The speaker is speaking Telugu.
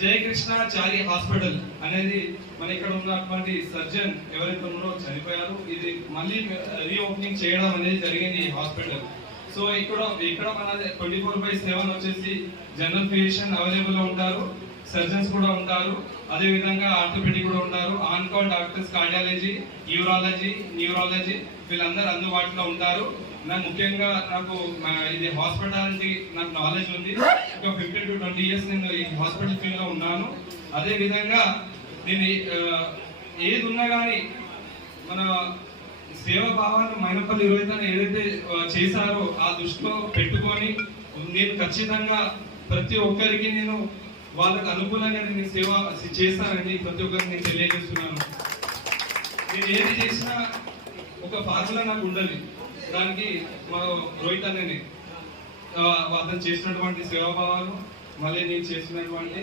జయకృష్ణ చారి హాస్పిటల్ అనేది మన ఇక్కడ ఉన్నటువంటి సర్జన్ ఎవరైతే ఉన్నారో చనిపోయారు. ఇది మళ్ళీ రీఓపెనింగ్ చేయడం అనేది జరిగింది ఈ హాస్పిటల్. సో ఇక్కడ మన 24/7 వచ్చేసి జనరల్ ఫిజిషియన్ అవైలబుల్ గా ఉంటారు, సర్జన్స్ కూడా ఉంటారు, అదే విధంగా ఆర్థోపెడిక్ కూడా ఉంటారు, on call doctors, cardiology, neurology, వీళ్ళందరూ అందుబాటులో ఉంటారు. ముఖ్యంగా నాకు ఇది హాస్పిటాలిటీ నాకు నాలెడ్జ్ ఉంది. ఒక 15 to 20 years నేను ఈ హాస్పిటల్ ఫీల్డ్ లో ఉన్నాను. అదే విధంగా నేను ఏది ఉన్నా కానీ మన సేవా భావాన్ని మైనపల్లి రోహిత్ ఏదైతే చేశారో ఆ దృష్టిలో పెట్టుకొని నేను ఖచ్చితంగా ప్రతి ఒక్కరికి నేను వాళ్ళకు అనుకూలంగా నేను సేవ చేస్తానని ప్రతి ఒక్కరికి నేను తెలియజేస్తున్నాను. నేను ఏది చేసినా ఒక ఫార్ములా నాకు ఉండాలి. దానికి మా రోహిత్ అనేది అతను చేసినటువంటి సేవాభావాలు, మళ్ళీ నేను చేసినటువంటి